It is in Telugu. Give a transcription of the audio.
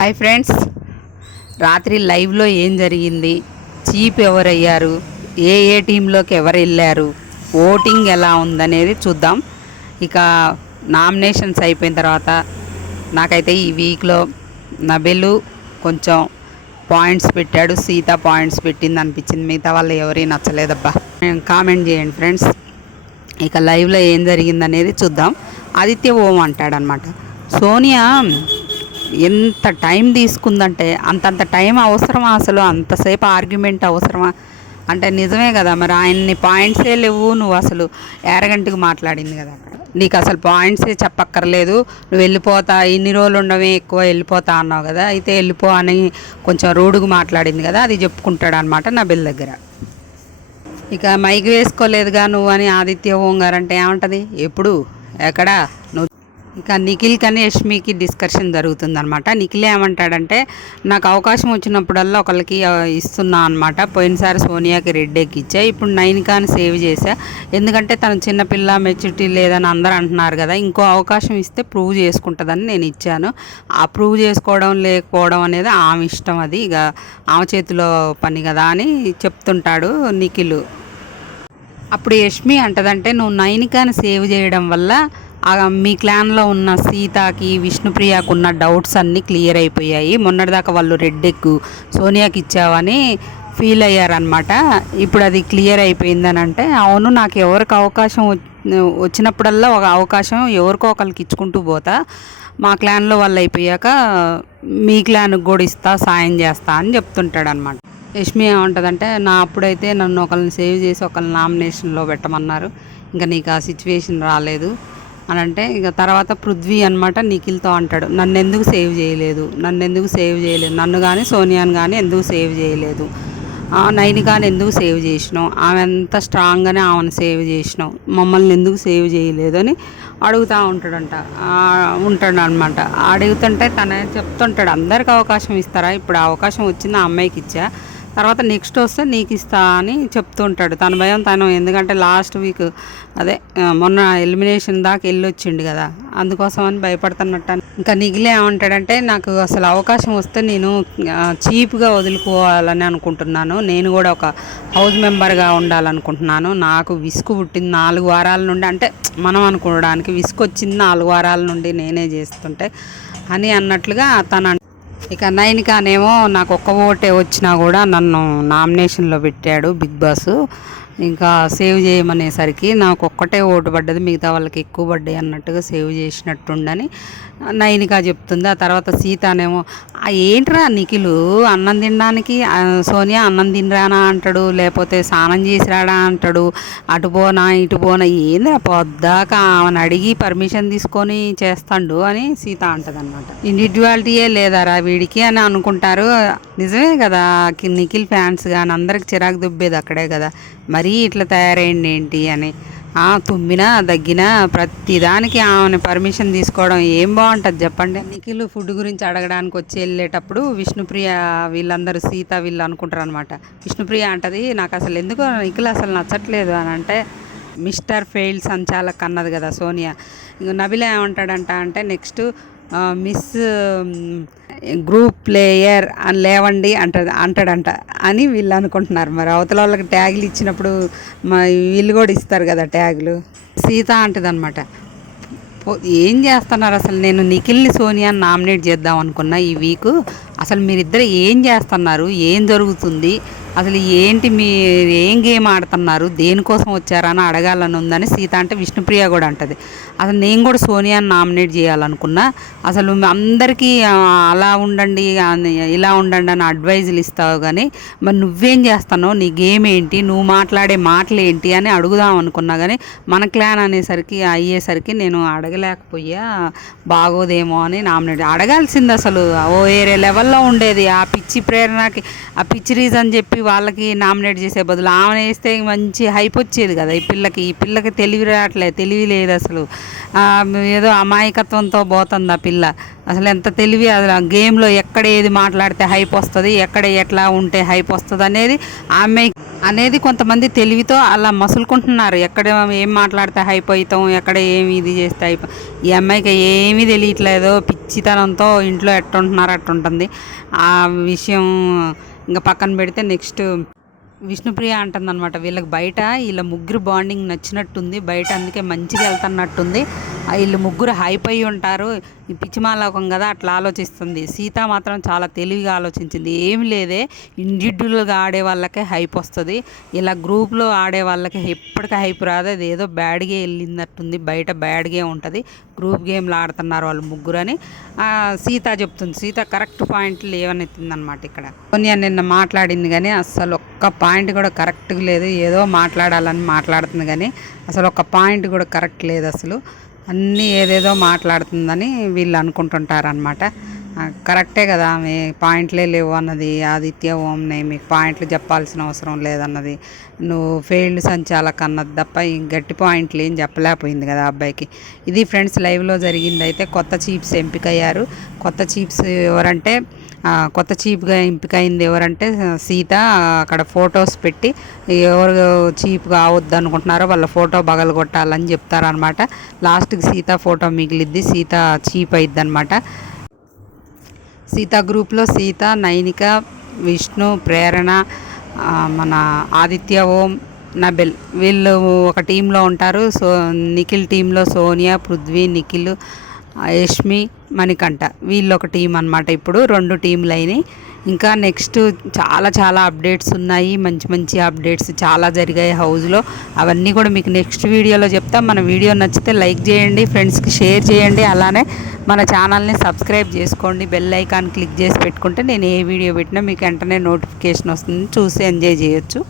హాయ్ ఫ్రెండ్స్, రాత్రి లైవ్లో ఏం జరిగింది, చీఫ్ ఎవరయ్యారు, ఏ టీంలోకి ఎవరు వెళ్ళారు, ఓటింగ్ ఎలా ఉందనేది చూద్దాం. ఇక నామినేషన్స్ అయిపోయిన తర్వాత నాకైతే ఈ వీక్లో నబెలు కొంచెం పాయింట్స్ పెట్టాడు, సీత పాయింట్స్ పెట్టింది అనిపించింది. మిగతా వాళ్ళు ఎవరి నచ్చలేదబ్బా. కామెంట్ చేయండి ఫ్రెండ్స్. ఇక లైవ్లో ఏం జరిగిందనేది చూద్దాం. ఆదిత్య ఓం అంటాడనమాట. సోనియా ఎంత టైం తీసుకుందంటే అంతంత టైం అవసరమా, అసలు అంతసేపు ఆర్గ్యుమెంట్ అవసరమా అంటే నిజమే కదా. మరి ఆయన్ని పాయింట్సే లేవు, నువ్వు అసలు యారగంటగా మాట్లాడింది కదా అక్కడ. నీకు అసలు పాయింట్సే చెప్పక్కర్లేదు, నువ్వు వెళ్ళిపోతా, ఇన్ని రోజులు ఉండవే ఎక్కువ వెళ్ళిపోతా అన్నావు కదా, అయితే వెళ్ళిపో అని కొంచెం రూడుగా మాట్లాడింది కదా, అది చెప్పుకుంటాడు అనమాట నబిల్ దగ్గర. ఇక మైక్ వేసుకోలేదుగా నువ్వు అని ఆదిత్య ఓం గారు అంటే ఏమంటుంది, ఎప్పుడు ఎక్కడా నువ్వు. ఇక నిఖిల్ కానీ యష్మికి డిస్కషన్ జరుగుతుందనమాట. నిఖిల్ ఏమంటాడంటే, నాకు అవకాశం వచ్చినప్పుడల్లా ఒకరికి ఇస్తున్నా అనమాట. పోయినసారి సోనియాకి రెడ్ ఎక్కిచ్చా, ఇప్పుడు నైనికాని సేవ్ చేశా, ఎందుకంటే తను చిన్నపిల్ల, మెచ్యూరిటీ లేదని అందరూ అంటున్నారు కదా, ఇంకో అవకాశం ఇస్తే ప్రూవ్ చేసుకుంటుందని నేను ఇచ్చాను. ఆ ప్రూవ్ చేసుకోవడం లేకపోవడం అనేది ఆమె ఇష్టం, అది ఇక ఆమె చేతిలో పని కదా అని చెప్తుంటాడు నిఖిల్. అప్పుడు యష్మి అంటదంటే, నువ్వు నైనికాని సేవ్ చేయడం వల్ల మీ క్లాన్లో ఉన్న సీతకి, విష్ణుప్రియకు ఉన్న డౌట్స్ అన్నీ క్లియర్ అయిపోయాయి. మొన్నటిదాకా వాళ్ళు రెడ్ ఎగ్ సోనియాకి ఇచ్చావని ఫీల్ అయ్యారనమాట, ఇప్పుడు అది క్లియర్ అయిపోయిందని అంటే, అవును నాకు ఎవరికి అవకాశం వచ్చినప్పుడల్లా ఒక అవకాశం ఎవరికో ఒకరికి ఇచ్చుకుంటూ పోతా, మా క్లాన్లో వాళ్ళు అయిపోయాక మీ క్లాన్కి కూడా ఇస్తా, సాయం చేస్తా అని చెప్తుంటాడు అనమాట. యష్మి ఏమంటుందంటే, నా అప్పుడైతే నన్ను ఒకరిని సేవ్ చేసి ఒకరిని నామినేషన్లో పెట్టమన్నారు, ఇంకా నీకు ఆ సిచ్యువేషన్ రాలేదు అని అంటే, ఇక తర్వాత పృథ్వీ అనమాట నిఖిల్తో అంటాడు, నన్ను ఎందుకు సేవ్ చేయలేదు, నన్ను కానీ సోనియాని కానీ ఎందుకు సేవ్ చేయలేదు, నైనికాని ఎందుకు సేవ్ చేసినావు, ఆమె ఎంత స్ట్రాంగ్గానే ఆమెను సేవ్ చేసినావు, మమ్మల్ని ఎందుకు సేవ్ చేయలేదు అని అడుగుతూ ఉంటాడు అనమాట. అడుగుతుంటే తనే చెప్తుంటాడు, అందరికి అవకాశం ఇస్తారా, ఇప్పుడు అవకాశం వచ్చింది ఆ అమ్మాయికి ఇచ్చా, తర్వాత నెక్స్ట్ వస్తే నీకు ఇస్తా అని చెప్తూ ఉంటాడు. తన భయం తను, ఎందుకంటే లాస్ట్ వీక్ అదే మొన్న ఎలిమినేషన్ దాకా వెళ్ళొచ్చిండు కదా, అందుకోసం అని భయపడుతున్నట్టు. ఇంకా నిఖిలే ఏమంటాడంటే, నాకు అసలు అవకాశం వస్తే నేను చీప్గా వదులుకోవాలని అనుకుంటున్నాను, నేను కూడా ఒక హౌస్ మెంబర్గా ఉండాలనుకుంటున్నాను, నాకు విసుగు పుట్టింది 4 వారాల నుండి, అంటే మనం అనుకోవడానికి విసుగు వచ్చింది 4 వారాల నుండి నేనే చేస్తుంటే అని అన్నట్లుగా తన. ఇక నైనికానేమో నాకు ఒక్క ఓటే వచ్చినా కూడా నన్ను నామినేషన్లో పెట్టాడు బిగ్ బాస్, ఇంకా సేవ్ చేయమనేసరికి నాకు ఒక్కటే ఓటు పడ్డది, మిగతా వాళ్ళకి ఎక్కువ పడ్డాయి అన్నట్టుగా సేవ్ చేసినట్టుండని నైనిక చెప్తుంది. ఆ తర్వాత సీతనేమో, ఏంట్రా నిఖిలు అన్నం తినడానికి, సోనియా అన్నం తినరానా అంటాడు, లేకపోతే స్నానం చేసిరాడా అంటాడు, అటు పోనా ఇటు పోనా, ఏంది పొద్దాక ఆమెను అడిగి పర్మిషన్ తీసుకొని చేస్తాడు అని సీత అంటదన్నమాట. ఇండివిజువాలిటీయే లేదారా వీడికి అని అనుకుంటారు. నిజమే కదా, నిఖిల్ ఫ్యాన్స్ కానీ అందరికి చిరాకు దుబ్బేది అక్కడే కదా, మరీ ఇట్లా తయారైంది ఏంటి అని. తుమ్మినా దగ్గినా ప్రతిదానికి ఆమెను పర్మిషన్ తీసుకోవడం ఏం బాగుంటుంది చెప్పండి. నిఖిల్ ఫుడ్ గురించి అడగడానికి వచ్చి వెళ్ళేటప్పుడు విష్ణుప్రియ వీళ్ళందరూ సీత వీళ్ళు అనుకుంటారు అనమాట. విష్ణుప్రియ అంటది, నాకు అసలు ఎందుకో నిఖిల్ అసలు నచ్చట్లేదు అని అంటే, మిస్టర్ ఫెయిల్ సంచాలక్ అన్నది కదా సోనియా. ఇంక నబిల ఏమంటాడంట అంటే, నెక్స్ట్ మిస్ గ్రూప్ ప్లేయర్ అని లేవండి అంటాడంట అని వీళ్ళు అనుకుంటున్నారు. మరి అవతల వాళ్ళకి ట్యాగులు ఇచ్చినప్పుడు వీళ్ళు కూడా ఇస్తారు కదా ట్యాగులు. సీత అంటదనమాట, ఏం చేస్తున్నారు అసలు, నేను నిఖిల్ని సోనియాని నామినేట్ చేద్దాం అనుకున్నా ఈ వీక్, అసలు మీరిద్దరు ఏం చేస్తున్నారు, ఏం జరుగుతుంది, అసలు ఏంటి, మీరు ఏం గేమ్ ఆడుతున్నారు, దేనికోసం వచ్చారని అడగాలని ఉందని సీత అంటే, విష్ణుప్రియ కూడా అంటది, అసలు నేను కూడా సోనియాని నామినేట్ చేయాలనుకున్నా, అసలు అందరికీ అలా ఉండండి ఇలా ఉండండి అని అడ్వైజులు ఇస్తావు కానీ మరి నువ్వేం చేస్తున్నావు, నీ గేమ్ ఏంటి, నువ్వు మాట్లాడే మాటలు ఏంటి అని అడుగుదాం అనుకున్నా, కానీ మన క్లాన్ అయ్యేసరికి నేను అడగలేకపోయా, బాగోదేమో అని నామినేట్ అడగాల్సింది. అసలు ఓ వేరే లెవెల్లో ఉండేది ఆ పిచ్చి ప్రేరణకి, ఆ పిచ్చి రీజన్ చెప్పి వాళ్ళకి నామినేట్ చేసే బదులు ఆమె వేస్తే మంచి హైప్ వచ్చేది కదా. ఈ పిల్లకి తెలివి రావట్లేదు, తెలివి లేదు అసలు, ఏదో అమాయకత్వంతో పోతుంది ఆ పిల్ల. అసలు ఎంత తెలివి అది. ఆ గేమ్లో ఎక్కడ ఏది మాట్లాడితే హైప్ వస్తుంది, ఎక్కడ ఎట్లా ఉంటే హైప్ వస్తుంది అనేది కొంతమంది తెలివితో అలా మసులుకుంటున్నారు. ఎక్కడ ఏం మాట్లాడితే హైప్ అవుతాం, ఎక్కడ ఏమి ఇది చేస్తే హైప్. ఈ అమ్మాయికి ఏమీ తెలియట్లేదు, పిచ్చితనంతో ఇంట్లో ఎట్టుంటున్నారో అట్టుంటుంది. ఆ విషయం ఇంకా పక్కన పెడితే నెక్స్ట్ విష్ణుప్రియ అంటుందన్నమాట, వీళ్ళకి బయట వీళ్ళ ముగ్గురు బాండింగ్ నచ్చినట్టుంది, బయట అందుకే మంచిగా వెళ్తున్నట్టుంది, వీళ్ళు ముగ్గురు హైప్ అయ్యి ఉంటారు, ఈ పిచ్చిమాలోకం కదా అట్లా ఆలోచిస్తుంది. సీత మాత్రం చాలా తెలివిగా ఆలోచించింది. ఏమి లేదే, ఇండివిజువల్గా ఆడే వాళ్ళకే హైప్ వస్తుంది, ఇలా గ్రూప్లో ఆడే వాళ్ళకి ఎప్పటికీ హైప్ రాదు, అది ఏదో బ్యాడ్గా వెళ్ళినట్టుంది, బయట బ్యాడ్గా ఉంటుంది, గ్రూప్ గేమ్లు ఆడుతున్నారు వాళ్ళు ముగ్గురు అని సీత చెప్తుంది. సీత కరెక్ట్ పాయింట్లు లేవనెత్తిందనమాట. ఇక్కడ సోనియా నిన్న మాట్లాడింది కానీ అస్సలు ఒక్క పాయింట్ కూడా కరెక్ట్గా లేదు, ఏదో మాట్లాడాలని మాట్లాడుతుంది కానీ అసలు ఒక పాయింట్ కూడా కరెక్ట్ లేదు. అసలు అన్నీ ఏదేదో మాట్లాడుతుందని వీళ్ళు అనుకుంటుంటారనమాట. కరెక్టే కదా, ఆమె పాయింట్లే లేవు అన్నది ఆదిత్య ఓంనే, మీకు పాయింట్లు చెప్పాల్సిన అవసరం లేదన్నది, నువ్వు ఫెయిల్డ్ సంచాలక్ అన్నది తప్ప గట్టి పాయింట్లు ఏం చెప్పలేకపోయింది కదా అబ్బాయికి. ఇది ఫ్రెండ్స్ లైవ్లో జరిగింది. అయితే కొత్త చీఫ్స్ ఎంపికయ్యారు. కొత్త చీఫ్స్ ఎవరంటే కొత్త చీఫ్గా ఎంపికైంది ఎవరంటే సీత. అక్కడ ఫొటోస్ పెట్టి ఎవరు చీఫ్ కావద్దు అనుకుంటున్నారో వాళ్ళ ఫోటో పగలగొట్టాలని చెప్తారనమాట. లాస్ట్కి సీత ఫోటో మిగిలిద్ది, సీత చీఫ్ అయిద్ది అనమాట. సీత గ్రూప్లో సీత, నైనిక, విష్ణు, ప్రేరణ, మన ఆదిత్య ఓం, నబెల్ వీళ్ళు ఒక టీంలో ఉంటారు. నిఖిల్ టీంలో సోనియా, పృథ్వీ, నిఖిల్, యష్మి, మణికంఠ వీళ్ళు ఒక టీం అనమాట. ఇప్పుడు 2 టీంలు అయినాయి. ఇంకా నెక్స్ట్ చాలా చాలా అప్డేట్స్ ఉన్నాయి, మంచి మంచి అప్డేట్స్ చాలా జరిగాయి హౌస్లో. అవన్నీ కూడా మీకు నెక్స్ట్ వీడియోలో చెప్తాం. మన వీడియో నచ్చితే లైక్ చేయండి, ఫ్రెండ్స్కి షేర్ చేయండి, అలానే మన ఛానల్ని సబ్స్క్రైబ్ చేసుకోండి, బెల్ ఐకాన్ క్లిక్ చేసి పెట్టుకుంటే నేను ఏ వీడియో పెట్టినా మీకు వెంటనే నోటిఫికేషన్ వస్తుంది, చూసి ఎంజాయ్ చేయొచ్చు.